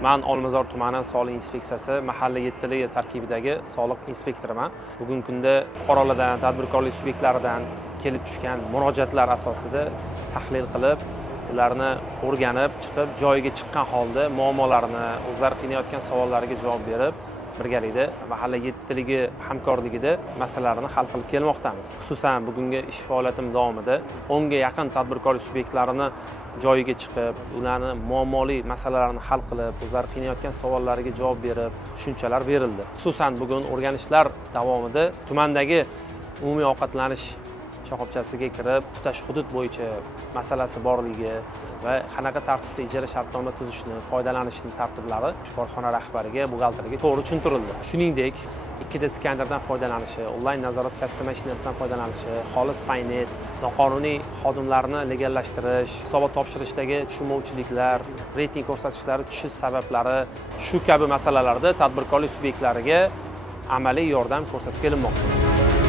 Men Olmazor tumani soliq inspeksiyasi mahalla yettiligi tarkibidagi soliq inspektoriman. Bugungi kunda fuqarolardan, tadbirkorlik subyektlaridan kelib tushgan murojaatlar asosida tahlil qilib, ularni o'rganib chiqib, joyiga chiqqan holda muammolarini, o'zlari qiynayotgan savollariga javob berib, birgalikda mahalla yettiligi hamkorligida masalalarni hal qilib kelmoqdamiz. Xususan bugungi ish faoliyatim davomida 10 ga yaqin tadbirkorlik subyektlarini joyiga chiqib, ularni muammoli masalalarini hal qilib, o'zlari qiynayotgan savollariga javob berib, tushunchalar berildi. Xususan bugun o'rganishlar davomida tumandagi umumiy ovqatlanish shoxobchasiga kirib, tutash hudud bo'yicha masalasi borligi va qanaqa tartibda ijara shartnoma tuzishni, foydalanishni tartiblari korxona rahbariga, buxgalteriga to'g'ri tushuntirildi. Shuningdek, 2D skanerdan foydalanishi, onlayn nazorat kassa mashinasidan foydalanishi, xolis paynet, noqonuniy xodimlarni legallashtirish, hisobot topshirishdagi tushunmovchiliklar, reyting ko'rsatkichlari tushish sabablari, shu kabi masalalarda tadbirkorlik subyektlariga amaliy yordam ko'rsatib kelinmoqda.